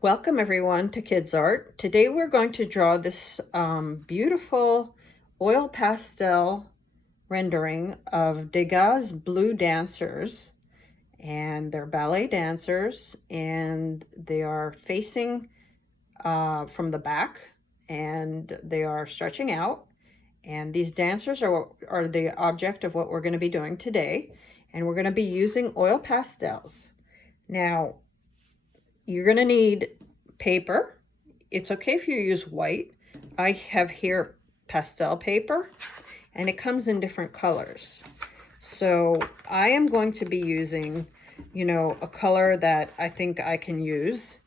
Welcome everyone to Kids Art. Today we're going to draw this beautiful oil pastel rendering of Degas Blue Dancers, and they're ballet dancers, and they are facing from the back, and they are stretching out, and these dancers are the object of what we're going to be doing today, and we're going to be using oil pastels. Now, you're going to need paper. It's okay if you use white. I have here pastel paper, and it comes in different colors. So I am going to be using, a color that I think I can use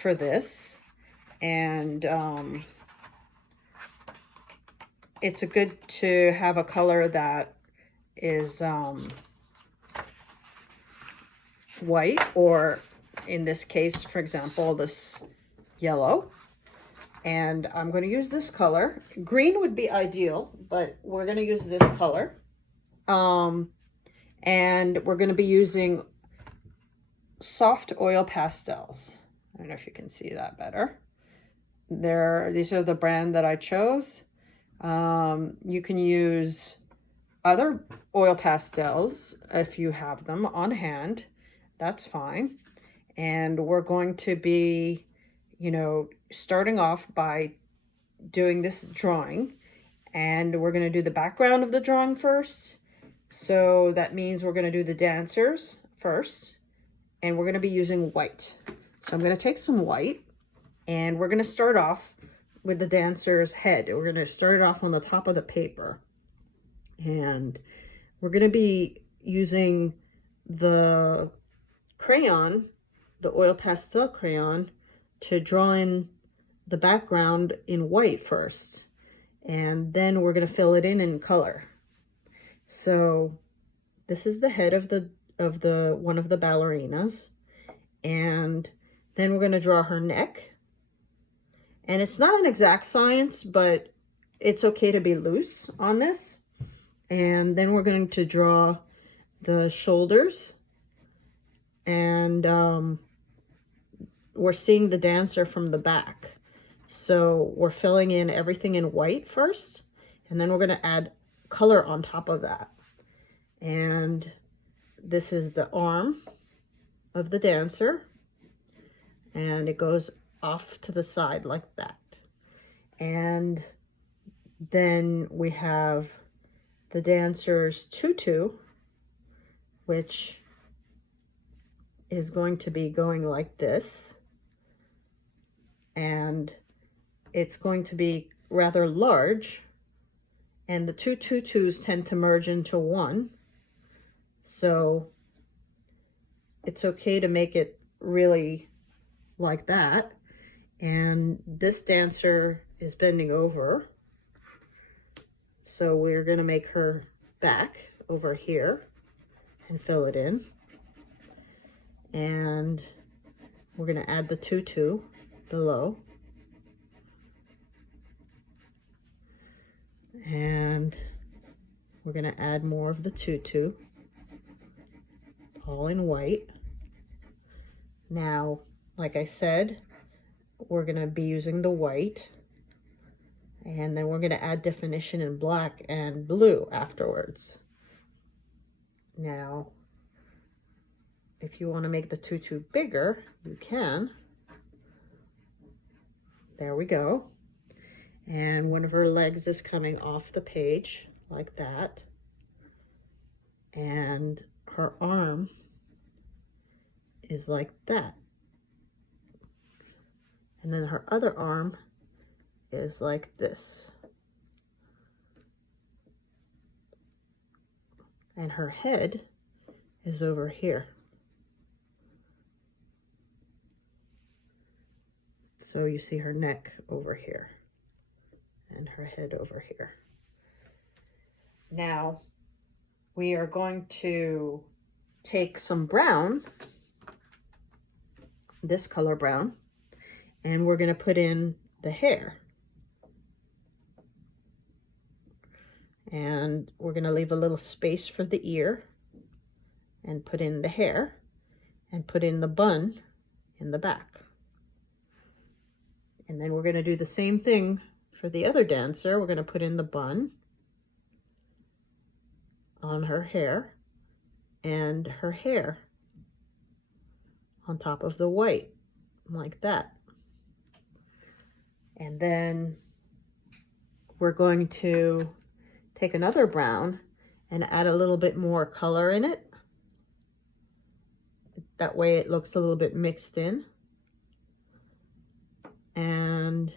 for this. And it's good to have a color that is white, or in this case, for example, this yellow. And I'm going to use this color. Green would be ideal, but we're going to use this color. And we're going to be using soft oil pastels. I don't know if you can see that better. These are the brand that I chose. You can use other oil pastels if you have them on hand. That's fine. And we're going to be, starting off by doing this drawing. And we're going to do the background of the drawing first. So that means we're going to do the dancers first. And we're going to be using white. So I'm going to take some white. And we're going to start off with the dancer's head. We're going to start it off on the top of the paper. And we're going to be using the crayon, the oil pastel crayon, to draw in the background in white first, and then we're going to fill it in color. So this is the head of one of the ballerinas, and then we're going to draw her neck. And it's not an exact science, but it's okay to be loose on this. And then we're going to draw the shoulders. And we're seeing the dancer from the back. So we're filling in everything in white first, and then we're going to add color on top of that. And this is the arm of the dancer, and it goes off to the side like that. And then we have the dancer's tutu, which is going to be going like this, and it's going to be rather large, and the two tutus tend to merge into one, so it's okay to make it really like that. And this dancer is bending over, so we're going to make her back over here and fill it in. And we're going to add the tutu below. And we're going to add more of the tutu, all in white. Now, like I said, we're going to be using the white. And then we're going to add definition in black and blue afterwards. Now, if you want to make the tutu bigger, you can. There we go. And one of her legs is coming off the page like that. And her arm is like that. And then her other arm is like this. And her head is over here. So you see her neck over here and her head over here. Now we are going to take some brown, this color brown, and we're going to put in the hair. And we're going to leave a little space for the ear and put in the hair and put in the bun in the back. And then we're going to do the same thing for the other dancer. We're going to put in the bun on her hair and her hair on top of the white, like that. And then we're going to take another brown and add a little bit more color in it. That way it looks a little bit mixed in. And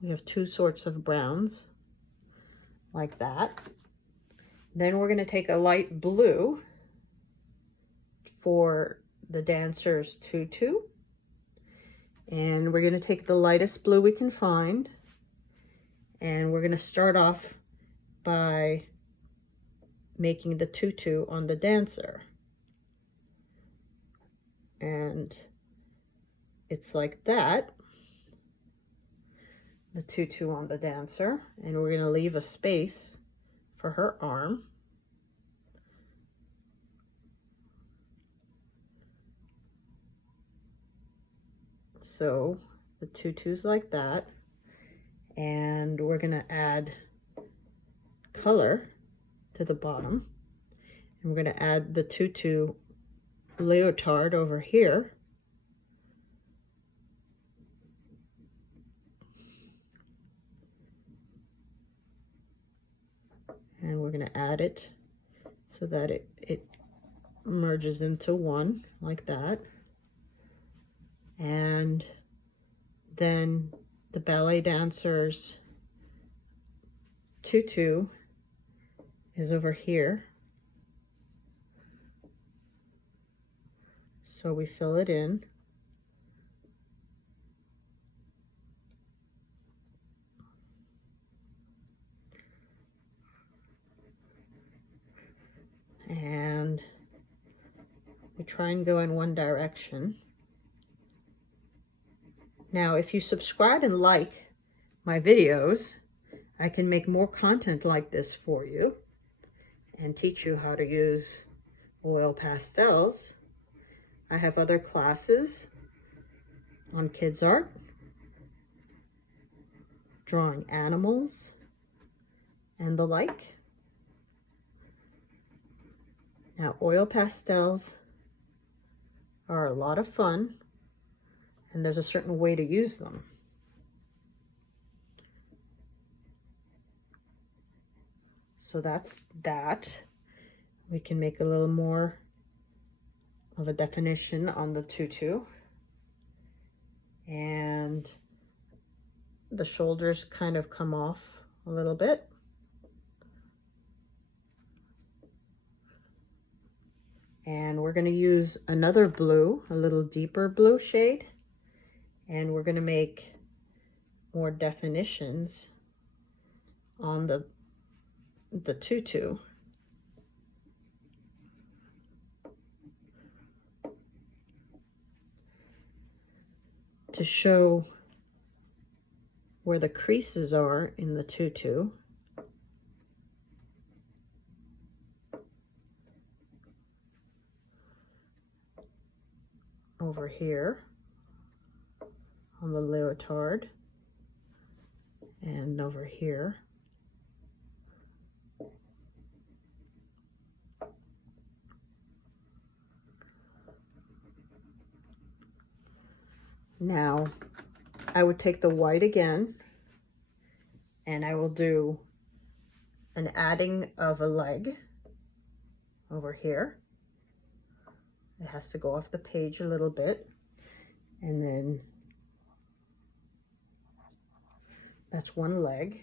we have two sorts of browns, like that. Then we're going to take a light blue for the dancer's tutu. And we're going to take the lightest blue we can find. And we're going to start off by making the tutu on the dancer. And it's like that, the tutu on the dancer. And we're going to leave a space for her arm. So the tutu's like that. And we're going to add color to the bottom. And we're going to add the tutu leotard over here. And we're going to add it so that it merges into one, like that. And then the ballet dancer's tutu is over here. So we fill it in. And we try and go in one direction. Now, if you subscribe and like my videos, I can make more content like this for you and teach you how to use oil pastels. I have other classes on kids art, drawing animals, and the like. Now, oil pastels are a lot of fun, and there's a certain way to use them. So that's that. We can make a little more of a definition on the tutu. And the shoulders kind of come off a little bit. And we're going to use another blue, a little deeper blue shade. And we're going to make more definitions on the tutu. To show where the creases are in the tutu. Over here on the leotard and over here. Now, I would take the white again, and I will do an adding of a leg over here. It has to go off the page a little bit, and then that's one leg,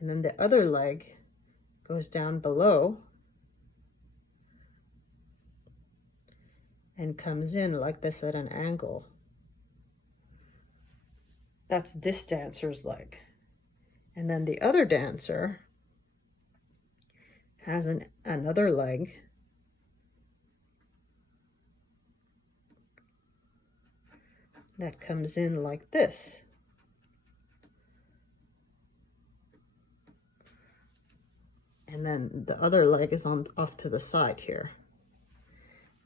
and then the other leg goes down below and comes in like this at an angle. That's this dancer's leg. And then the other dancer has another leg that comes in like this. And then the other leg is off to the side here.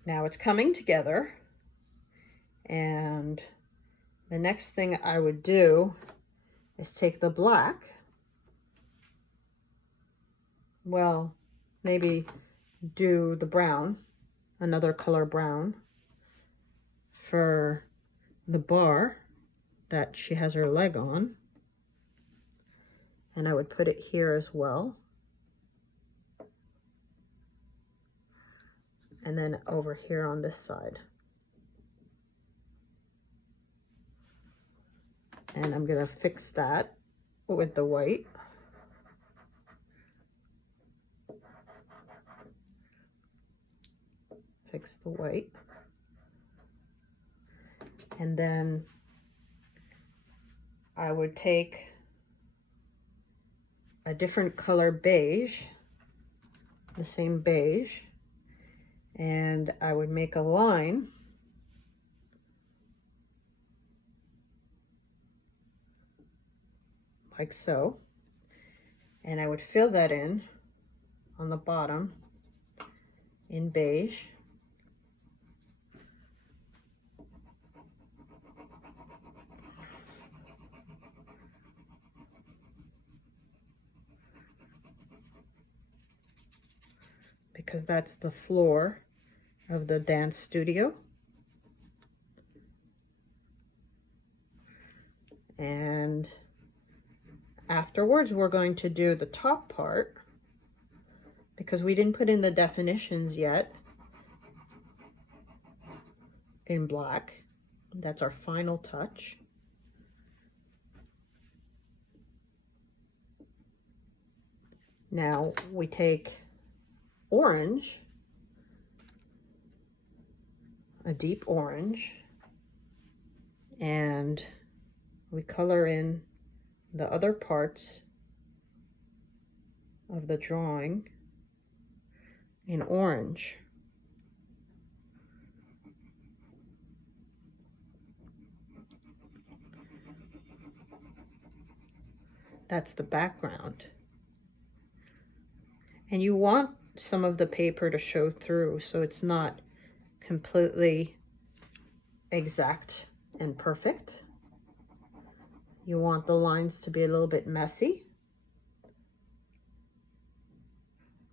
Now it's coming together, and The next thing I would do is take the black, well, maybe do the brown, another color brown, for the bar that she has her leg on. And I would put it here as well. And then over here on this side. And I'm gonna fix that with the white. Fix the white. And then I would take a different color beige, the same beige, and I would make a line like so, and I would fill that in on the bottom in beige. Because that's the floor of the dance studio. And afterwards, we're going to do the top part because we didn't put in the definitions yet in black. That's our final touch. Now we take orange, a deep orange, and we color in the other parts of the drawing in orange. That's the background. And you want some of the paper to show through so it's not completely exact and perfect. You want the lines to be a little bit messy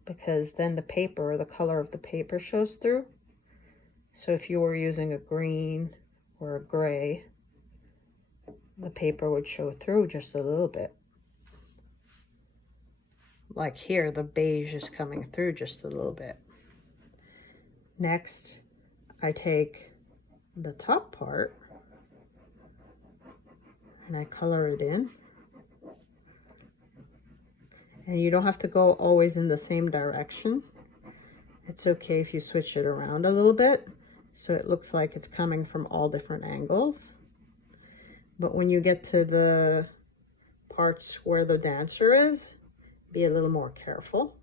because then the paper, the color of the paper shows through. So if you were using a green or a gray, the paper would show through just a little bit. Like here, the beige is coming through just a little bit. Next, I take the top part and I color it in. And you don't have to go always in the same direction. It's okay if you switch it around a little bit so it looks like it's coming from all different angles. But when you get to the parts where the dancer is, be a little more careful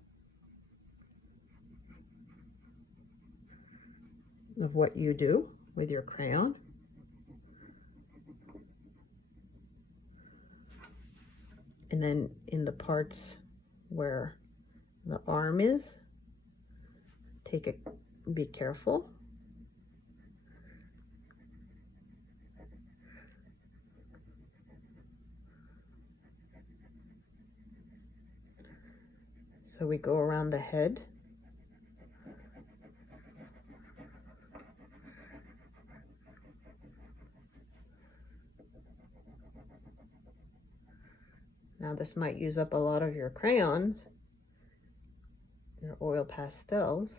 of what you do with your crayon. And then in the parts where the arm is, be careful. So we go around the head. Now this might use up a lot of your crayons, your oil pastels,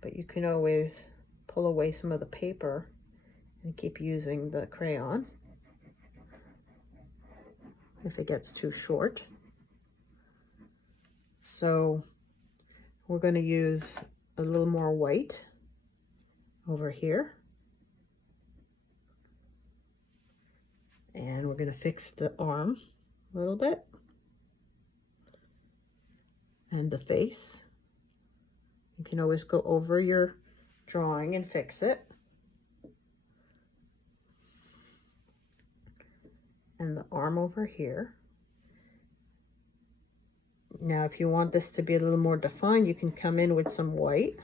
but you can always pull away some of the paper and keep using the crayon if it gets too short. So we're going to use a little more white over here. And we're going to fix the arm a little bit. And the face. You can always go over your drawing and fix it. And the arm over here. Now, if you want this to be a little more defined, you can come in with some white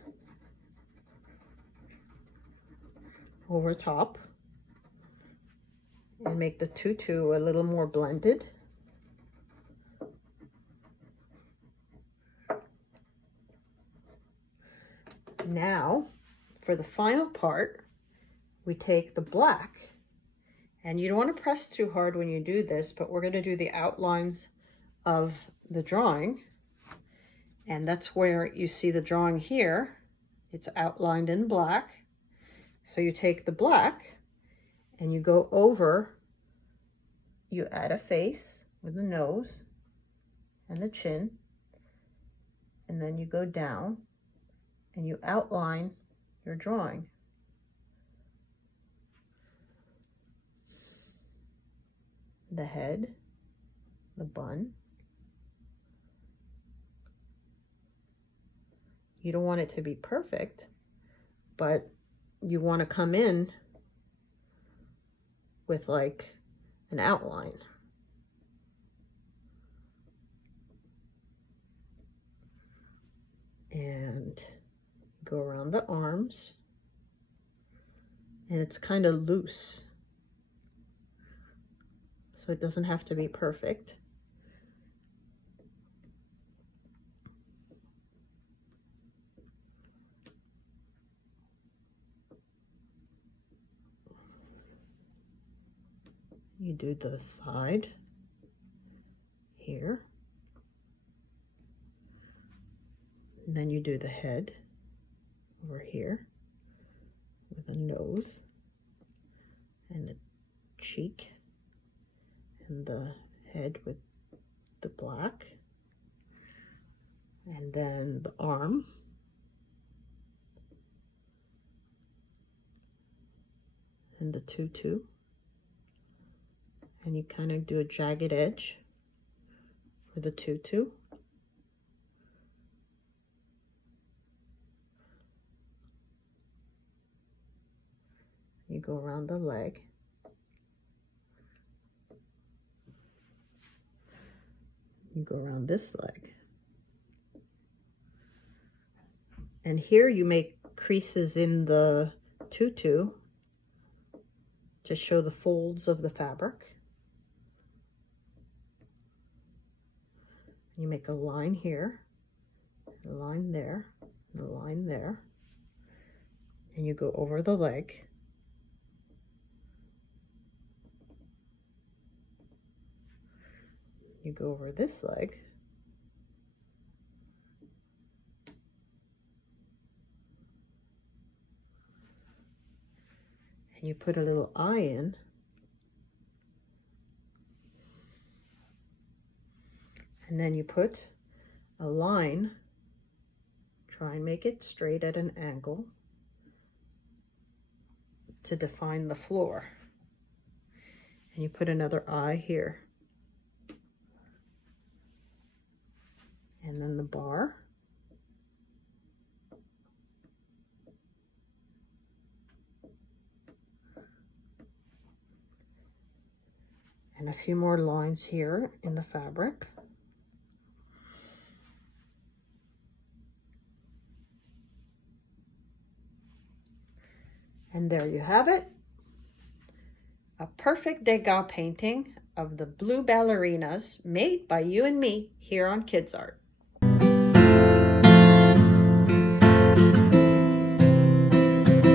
over top and make the tutu a little more blended. Now, for the final part, we take the black, and you don't want to press too hard when you do this, but we're going to do the outlines of the drawing. And that's where you see the drawing here. It's outlined in black. So you take the black and you go over, you add a face with the nose and the chin, and then you go down and you outline your drawing. The head, the bun. You don't want it to be perfect, but you want to come in with like an outline. And go around the arms, and it's kind of loose, so it doesn't have to be perfect. You do the side here, and then you do the head over here with a nose and the cheek, and the head with the black, and then the arm, and the tutu. And you kind of do a jagged edge for the tutu. You go around the leg. You go around this leg. And here you make creases in the tutu to show the folds of the fabric. You make a line here, a line there, and a line there, and you go over the leg. You go over this leg. And you put a little eye in. And then you put a line, try and make it straight at an angle to define the floor. And you put another eye here. And then the bar. And a few more lines here in the fabric. And there you have it, a perfect Degas painting of the blue ballerinas made by you and me here on Kids Art.